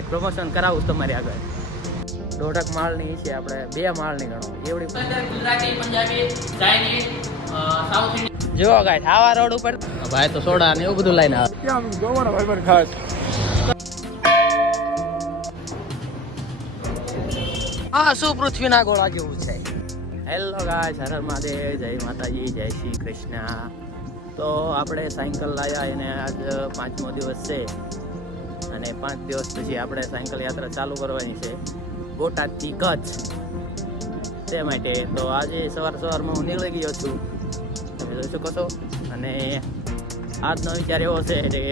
એક પ્રમોશન કરાવું તમારી આગળ. 1.5 માળની છે, આપણે 2 માળની ગણો એવડી. Gujarati, Punjabi, Chinese, south Indian. જો ગાઈસ આવા રોડ ઉપર ભાઈ તો સોડા ને એવું બધું લઈને આવે. કેમ ગોવાનો ભાઈ ખાસ. હા, શું પૃથ્વીના ગોળા જેવું છે. હેલો ગાઈસ, હર હર મહાદેવ, જય માતાજી, જય શ્રી કૃષ્ણ. તો આપણે સાયકલ લાવ્યા એને આજ 5મો દિવસ છે અને 5 દિવસ પછી આપણે સાયકલ યાત્રા ચાલુ કરવાની છે બોટાદથી કચ્છ. તે માટે તો આજે સવારમાં હું નીકળી ગયો છું, તમે જોઈ શકો છો. અને આજનો વિચાર એવો છે કે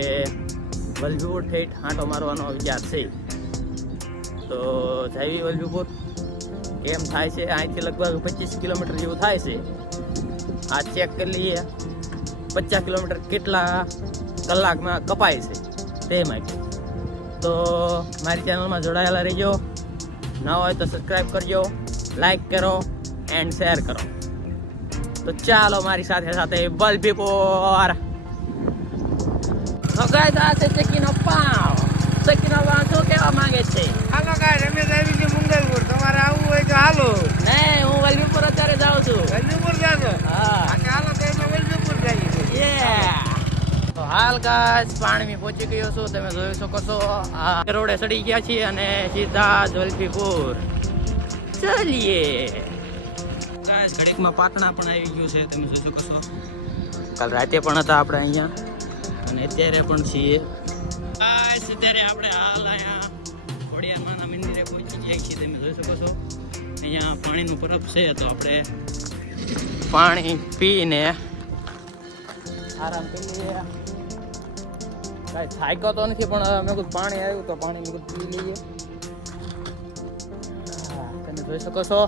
વલભીપુર ઠેઠ આંટો મારવાનો વિચાર છે. તો જઈ વલભીપુર કેમ થાય છે, અહીંથી લગભગ 25 કિલોમીટર જેવું થાય છે. આ ચેક કરી લઈએ 50 કિલોમીટર કેટલા કલાકમાં કપાય છે તે માટે. તો મારી ચેનલમાં જોડાયેલા રહીજો, ન હોય તો સબસ્ક્રાઈબ કરજો, લાઈક કરો એન્ડ શેર કરો. તો ચાલો મારી સાથે સાથે વલભીપુર. તો ગાઈસ આ છે ચકીનો પાવ. ચકીનો પાવ શું કહેવા માંગે છે? હાલો ગાય રમેશ આવી છે મંગલપુર, તમારે આવવું હોય તો હાલો. નહીં, હું વલભીપુર અત્યારે જાઉં છું. વલભીપુર જાશો? હા. અને હાલો તો એમાં વલભીપુર જઈએ. તો હાલ ગાઈસ પાણી પહોંચી ગયો છું, તમે જોઈ શકો છો. આ રોડે ચડી ગયા છીએ અને સીધા જ વલભીપુર ચાલીએ. ગાઈસ ઘડીકમાં પાટણા પણ આવી ગયું છે, તમે જોઈ શકો છો. કાલ રાતે પણ હતા આપણે અહીંયા અને અત્યારે પણ છીએ. ગાઈસ અત્યારે આપણે હાલ અહીંયા ખોડિયારમાંના મંદિરે પહોંચી ગયા છીએ, તમે જોઈ શકો છો. અહીંયા પાણીનું પરબ છે, તો આપણે પાણી પીને આરામ કરી લઈએ. કાંઈ થાક્યો તો નથી, પણ મેં કીધું પાણી આવ્યું તો પાણી મેં કીધું પી લઈએ. તમે જોઈ શકો છો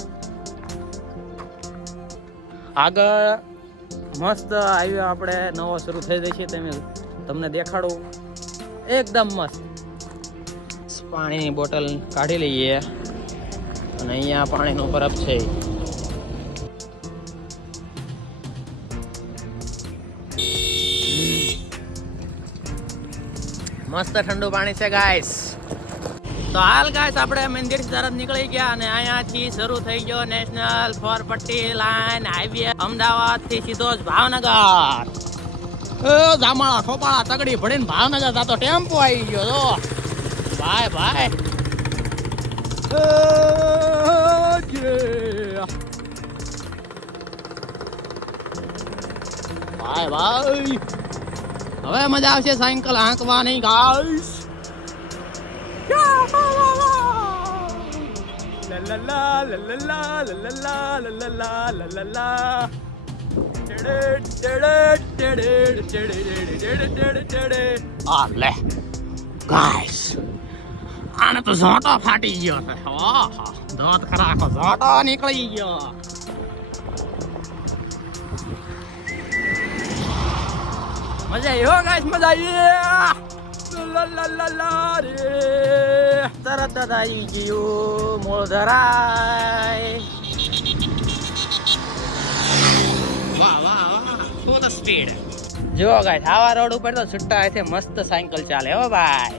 આગળ મસ્ત હાઈવે આપણે નવો શરૂ થઈ જાય છે, તમને દેખાડું એકદમ મસ્ત. પાણીની બોટલ કાઢી લઈએ અને અહીંયા પાણીનો પરબ છે. મસ્ત ઠંડુ પાણી છે ગાઈસ. તો હાલ ગાઈસ આપણે મંદિર તરફ નીકળી ગયા અને અહીંયાથી શરૂ થઈ ગયો નેશનલ 4 પટ્ટી લાઈન હાઈવે, અમદાવાદ થી સીધો જ ભાવનગર. જામણા ખોપાળા તગડી ભણીને ભાવનગર જતો ટેમ્પો આવી ગયો. જો ભાઈ ભાઈ ભાઈ ભાઈ, હવે મજા આવશે સાયકલ હાંકવાની ગાઈસ. આને તો ઝોટો ફાટી ગયો છે. દાંત ખરાખો ઝોટો નીકળી ગયો. મજા આવ્યો ગાઈસ, મજા આવી. તરત જ આવી ગયું મોળધરાય. વાહ વાહ વાહ, ફૂલ સ્પીડ. જો ગાઈસ આવા રોડ ઉપર તો છૂટા છે મસ્ત સાયકલ ચાલે હો ભાઈ.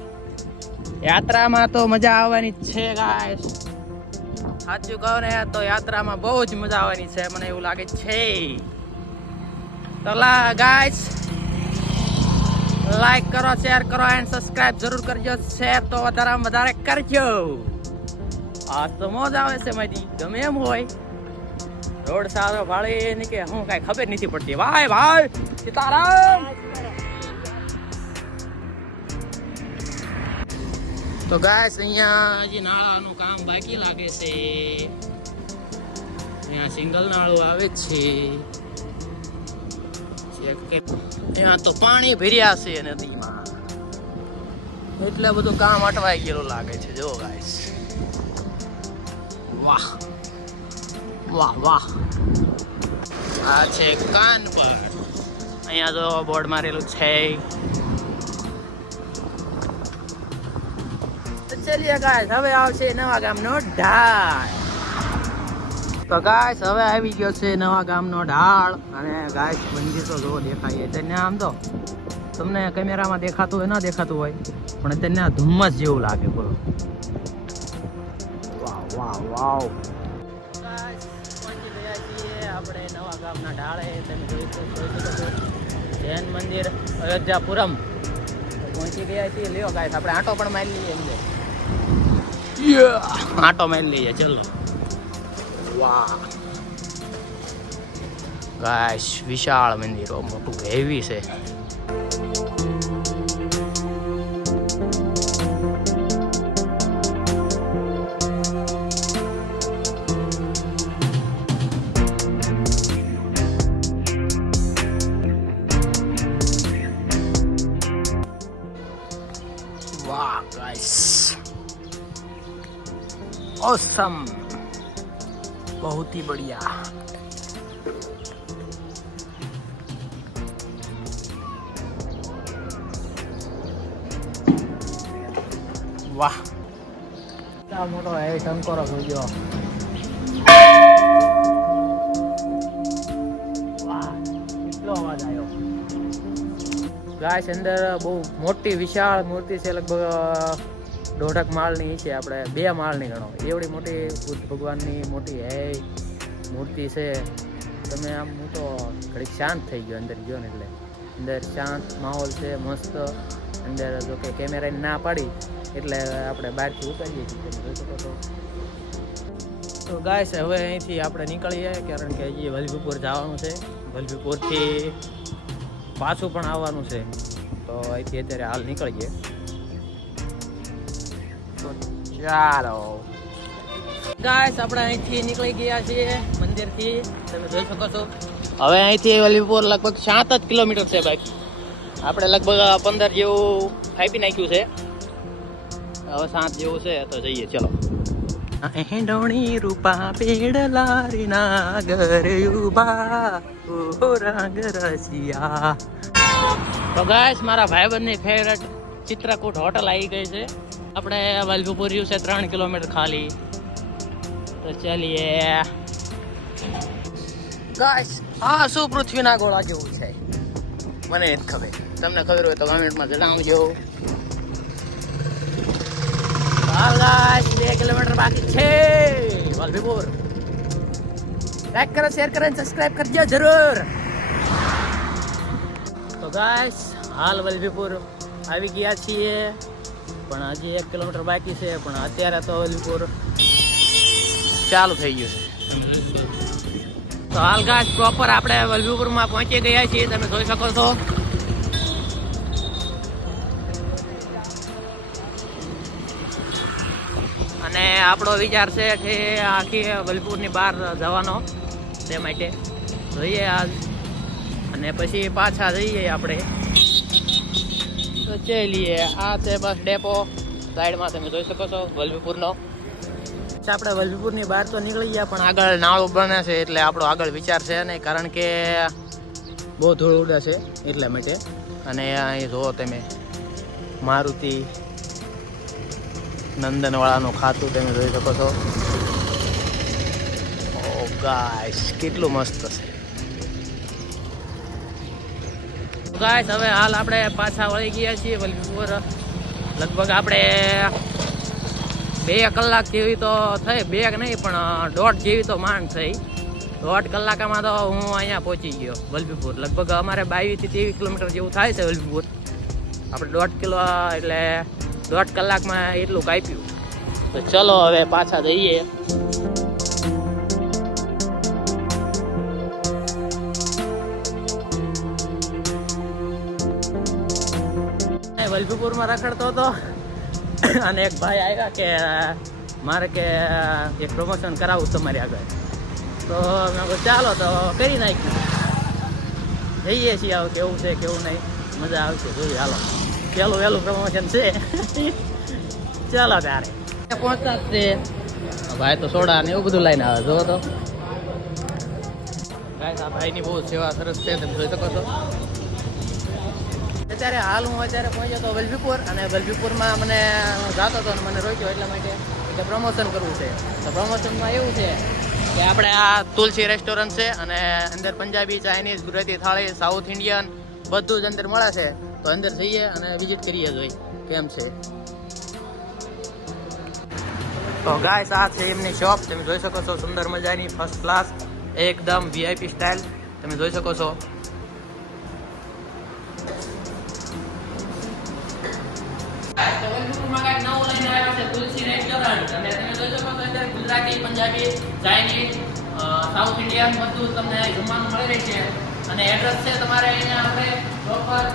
યાત્રામાં તો મજા આવવાની જ છે ગાઈસ. સાચું કહો ને તો યાત્રામાં બહુ જ મજા આવવાની છે, મને એવું લાગે છે. તો ગાઈસ લાઈક કરો, શેર કરો એન્ડ સબસ્ક્રાઇબ જરૂર કરજો. શેર તો વધારેમાં વધારે કરજો. આજ તો મોજ આવે છે મારી, ગમે એમ હોય. રોડ સારો ભાળી ને કે હું કાંઈ ખબર નથી પડતી. ભાઈ ભાઈ સીતારામ. તો ગાઈસ અહીંયા હજી નાળાનું કામ બાકી લાગે છે. અહીંયા સિંગલ નાળું આવે છે. ત્યાં તો પાણી ભર્યા છે નદીમાં, એટલે બધું કામ અટવાઈ ગયેલું લાગે છે. જો ગાઈસ વાહ વાહ વાહ. આ છે કાન પર, અહીંયા જો બોર્ડ મારેલું છે. તો ચલીએ ગાઈસ, હવે આવશે નવા ગામનો ઢાળ. તો ગાઈસ હવે આવી ગયો છે નવા ગામનો ઢાળ. અને ગાઈસ મંદિર તો જો દેખાય છે ને, આમ તો તમને કેમેરામાં દેખાતું હોય ના દેખાતું હોય પણ તેને ધુમ્મસ જેવું લાગે. બોલો વાવ વાવ વાવ. પહોંચી ગયા છીએ આપણે નવા ગામના ઢાળે. તમે જોઈ શકો છો જૈન મંદિર અયોધ્યાપુરમ પહોંચી ગયા છીએ. લ્યો ગાઈસ આપણે આંટો પણ મારી લઈએ અંદર. આંટો મારી લઈએ ચલો. વાહ ગાઈસ વિશાળ મંદિરો મોટું હેવી છે. वाह गाइस ऑसम बहुत ही बढ़िया. वाह क्या मोटो है टंकोरो हो गयो. वाह કેટલો અવાજ આવ્યો. ગાઈસ અંદર બહુ મોટી વિશાળ મૂર્તિ છે. લગભગ 1.5 માળની છે. આપણે 2 માળની ગણો એવડી મોટી બુદ્ધ ભગવાનની મોટી મૂર્તિ છે. તમે આમ હું તો ઘડીક શાંત થઈ ગયો અંદર ગયો ને એટલે. અંદર શાંત માહોલ છે મસ્ત. અંદર જો કે કેમેરાની ના પાડી એટલે આપણે બહારથી ઉતારીએ છીએ. તમે જોઈ શકો છો. તો ગાઈસ હવે અહીંથી આપણે નીકળીએ કારણ કે હજી વલભીપુર જવાનું છે. વલભીપુરથી પાછું પણ આવવાનું છે. તો અહીંથી અત્યારે હાલ નીકળીએ. તો ચાલો ગાઈસ આપણે અહીંથી નીકળી ગયા છીએ મંદિરથી. તમે જોઈ શકો છો. હવે અહીંથી વલભીપુર લગભગ 7 જ કિલોમીટર છે બાઈક. આપણે લગભગ 15 જેવું આપી નાખ્યું છે. હવે 7 જેવું છે તો જઈએ ચલો. હેડોણી રૂપા પેડલારી નાગર યુબા ઓ રંગ રસિયા. તો ગાઈસ મારા ભાઈબંધની ફેવરેટ ચિત્રકૂટ હોટલ આવી ગઈ છે. આપણે વલભીપુર રહ્યું છે 3 કિલોમીટર ખાલી. તો ચાલીએ ગાઈસ. આ શું પૃથ્વીના ગોળા જેવું છે મને નથી ખબર. તમને ખબર હોય તો કમેન્ટમાં જણાવજો. હાલ ગાઈસ 2 કિલોમીટર બાકી છે વલભીપુર. લાઈક કરો, શેર કરો અને સબસ્ક્રાઇબ કરજો જરૂર. તો ગાઈસ હાલ વલભીપુર આવી ગયા છીએ પણ હજી 1 કિલોમીટર બાકી છે. પણ અત્યારે તો વલભીપુર ચાલુ થઈ ગયું છે. તો હાલ ગાઈસ પ્રોપર આપણે વલભીપુરમાં પહોંચી ગયા છીએ. તમે જોઈ શકો છો. અને આપણો વિચાર છે કે આખી વલભીપુરની બહાર જવાનો તે માટે જોઈએ આજ. અને પછી પાછા જઈએ આપણે. તો ચાલીએ. આ છે બસ ડેપો સાઈડમાં તમે જોઈ શકો છો વલભીપુરનો. આપણે વલભીપુરની બહાર તો નીકળી ગયા પણ આગળ નાળું બને છે એટલે આપણો આગળ વિચાર છે નહીં કારણ કે બહુ ધૂળ ઉડે છે એટલા માટે. અને અહીં જુઓ તમે મારુતિ નંદનવાળાનું ખાતું તમે જોઈ શકો છો. ઓ ગાઈસ કેટલું મસ્ત છે. ગાઈસ હવે હાલ આપણે પાછા વળી ગયા છીએ વલભીપુર. લગભગ આપણે 2 કલાક જેવી તો થઈ. 2 નહીં પણ 1.5 જેવી તો માંડ થઈ. 1.5 કલાકમાં તો હું અહીંયા પહોંચી ગયો વલભીપુર. લગભગ અમારે 22 થી 23 કિલોમીટર જેવું થાય છે વલભીપુર. આપણે 1.5 કિલો એટલે 1.5 કલાકમાં એટલું કાપ્યું. તો ચલો હવે પાછા જઈએ. વલભીપુરમાં રખડતો હતો અને એક ભાઈ આવ્યા કે મારે કે એક પ્રમોશન કરાવું તમારી આગળ. તો મેં કહ્યું ચાલો તો કરી નાખ્યું. જઈએ છીએ આવું કેવું છે કેવું નહીં મજા આવશે જોઈએ. હાલો પહેલું વહેલું પ્રમોશન છે. ચાલો ત્યારે પહોંચતા જ છે ભાઈ. તો સોડા ને એવું બધું લઈને આવે જો તો. ભાઈ આ ભાઈની બહુ સેવા સરસ છે તમે જોઈ શકો છો. અત્યારે હાલ હું પહોંચ્યો હતો વલભીપુર. અને વલભીપુરમાં મને હું જતો હતો અને મને રોક્યો એટલા માટે કે પ્રમોશન કરવું છે. તો પ્રમોશનમાં એવું છે કે આપણે આ તુલસી રેસ્ટોરન્ટ છે અને અંદર પંજાબી, ચાઇનીઝ, ગુજરાતી થાળી, સાઉથ ઇન્ડિયન બધું જ અંદર મળે છે. તો અંદર જઈએ અને વિઝિટ કરીએ જોઈએ કેમ છે. તો ગાઈસ આ છે એમની શોપ. તમે જોઈ શકો છો સુંદર મજાની ફર્સ્ટ ક્લાસ એકદમ વીઆઈપી સ્ટાઇલ તમે જોઈ શકો છો. Gujarati, Punjabi, Chinese, south Indian બધું તમને જમવાનું મળી રહે છે. અને એડ્રેસ છે તમારે અહીંયા આપણે પ્રોપર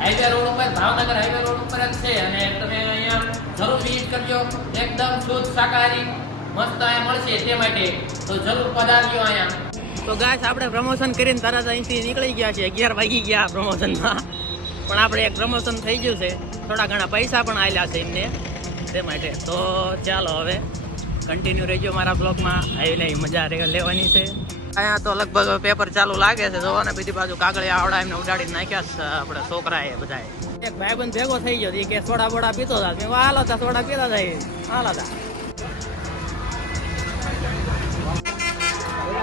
હાઈવે રોડ ઉપર, ભાવનગર હાઈવે રોડ ઉપર જ છે. અને તમે અહીંયા જરૂર વિઝિટ કરજો. એકદમ શુદ્ધ શાકાહારી મસ્ત અહીંયા મળશે તે માટે તો જરૂર પધારજો અહીંયા. તો ગાઈસ આપણે પ્રમોશન કરીને તરત અહીંથી નીકળી ગયા છે. 11 વાગી ગયા પ્રમોશનમાં, પણ આપણે એક પ્રમોશન થઈ ગયું છે. થોડા ઘણા પૈસા પણ આવેલા છે એમને તે માટે. તો ચાલો હવે કન્ટિન્યુ રહેજો મારા બ્લોગમાં. આવી મજા લેવાની છે. અહીંયા તો લગભગ પેપર ચાલુ લાગે છે જોવો ને. બીજી બાજુ કાગળિયા આવડા એમને ઉડાડીને નાખ્યા છે આપણે છોકરાએ બધાએ. એક ભાઈબંધ ભેગો થઈ ગયો કે સોડા બોડા પીતો હતા. મેં હાલો તા સોડા પીતા હતા હાલો તા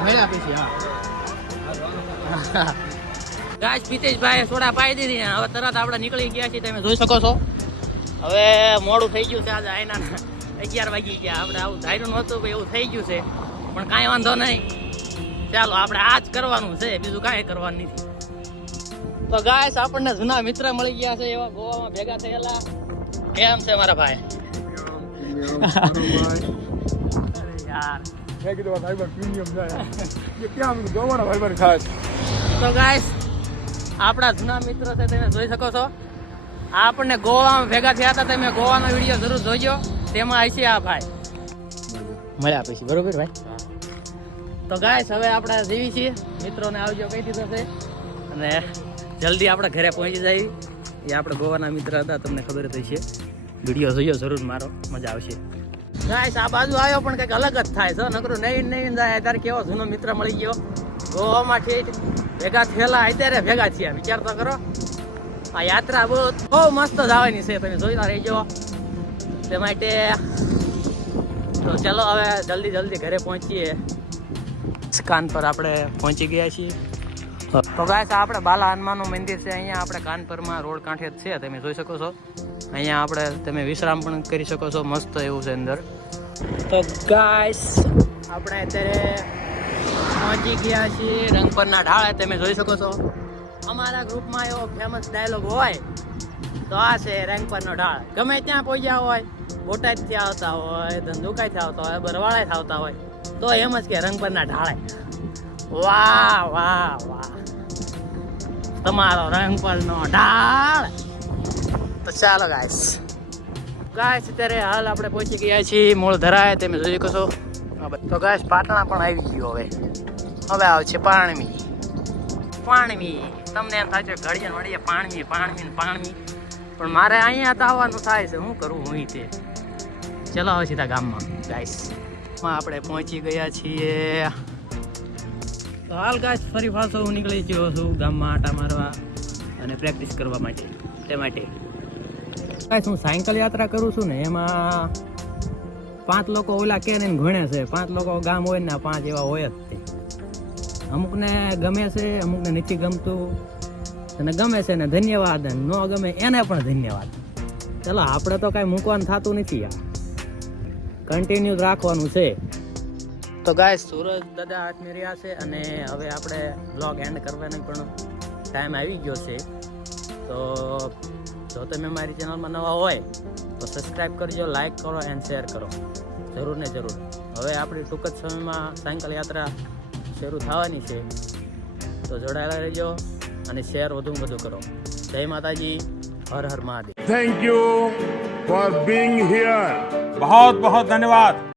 મળ્યા પછી. હા ગાઈસ પિતેશભાઈ સોડા પાઈ દીધી. હવે તરત આપણે નીકળી ગયા છીએ તમે જોઈ શકો છો. હવે મોડું થઈ ગયું છે આજે આઈના 11 વાગી ગયા. આપણે આવું ધાર્યું નહોતું કે એવું થઈ ગયું છે પણ કાંઈ વાંધો નહીં. ચાલો આપણે આ જ કરવાનું છે, બીજું કાંઈ કરવાનું નથી. તો ગાઈસ આપણને જૂના મિત્ર મળી ગયા છે એવા ગોવામાં ભેગા થયેલા. કેમ છે મારા ભાઈ? યાર તો ગાઈસ આપણા જૂના મિત્ર છે તમે જોઈ શકો છો. આપણને ગોવામાં ભેગા થયા હતા. તમે ગોવાનો વિડીયો જરૂર જોઈજો. તેમાં આવી છે આ ભાઈ મળ્યા પછી. બરોબર ભાઈ? તો ગાઈસ હવે આપણે જીવી છીએ. મિત્રોને આવજો કહી દીધો છે અને જલ્દી આપણે ઘરે પહોંચી જાય. એ આપણે ગોવાના મિત્ર હતા, તમને ખબર જ હશે. વિડીયો જોયો જરૂર મારો, મજા આવશે. ગાઈસ આ બાજુ આવ્યો પણ કંઈક અલગ જ થાય છે. નકરું નહીં જાય ત્યારે કેવો જૂનો મિત્ર મળી ગયો. ગોવામાં ઠીક ભેગા થયેલા અત્યારે ભેગા થયા. વિચાર તો કરો. આ યાત્રા બહુ મસ્ત જવાની છે, તમે જોઈતા રહેજો તે માટે. તો ચલો હવે જલ્દી ઘરે પહોંચીએ. કાન પર આપણે પહોંચી ગયા છીએ. તો ગાઈસ આપણે બાલા હનુમાનનું મંદિર છે અહીંયા આપણે કાનપરમાં રોડ કાંઠે જ છે. તમે જોઈ શકો છો. અહીંયા આપણે તમે વિશ્રામ પણ કરી શકો છો. મસ્ત એવું છે અંદર. તો ગાઈસ આપણે અત્યારે પહોંચી ગયા છીએ રંગપરના ઢાળે. તમે જોઈ શકો છો. અમારા ગ્રુપમાં એવો ફેમસ ડાયલોગ હોય તો આ છે રંગપરનો ઢાળ. ગમે ત્યાં પહોંચ્યા હોય, બોટાદથી આવતા હોય, ધંધુકાઈથી આવતા હોય, બરવાળાથી આવતા હોય તો એમ જ કે રંગપરના ઢાળે. વાહ વાહ વાહ તમારો રંગપરનો ઢાળ. તો ચાલો ગાઈસ અત્યારે હાલ આપણે પહોંચી ગયા છીએ મૂળ ધરાય. તમે જોઈ શકો છો. તો ગાઈસ પાટણા પણ આવી ગયો. હવે આવશે પાણવી. તમને એમ થાય છે ઘડીએ વળીએ પાણવી પણ મારે અહીંયા તો આવવાનું થાય છે. શું કરવું હું તે. ચલો હવે સીધા ગામમાં ગાઈસ આપણે પહોંચી ગયા છીએ. તો હાલ ગાઈસ ફરી પાછો હું નીકળી ગયો છું ગામમાં આટા મારવા અને પ્રેક્ટિસ કરવા માટે. તે માટે ગાઈસ હું સાયકલ યાત્રા કરું છું ને એમાં 5 લોકો ઓલા કે ને ઘણે છે. 5 લોકો ગામ હોય ને 5 એવા હોય જ તે. અમુકને ગમે છે, અમુકને નથી ગમતું. અને ગમે છે ને ધન્યવાદ, ન ગમે એને પણ ધન્યવાદ. ચલો આપણે તો કાંઈ મૂકવાનું થતું નથી. યાર કન્ટિન્યુ રાખવાનું છે. તો ગાઈસ સુરજ દાદા હાથમી રહ્યા છે અને હવે આપણે બ્લોગ એન્ડ કરવાનો પણ ટાઈમ આવી ગયો છે. તો જો તમે મારી ચેનલમાં નવા હોય તો સબસ્ક્રાઈબ કરજો, લાઈક કરો એન્ડ શેર કરો જરૂર ને જરૂર. હવે આપણી ટૂંક જ સમયમાં સાયકલ યાત્રા શરૂ થવાની છે. તો જોડાયેલા રહેજો અને શેર વધુ કરો. જય માતાજી, Har Har Mahadev. Thank you for being here. बहुत बहुत धन्यवाद.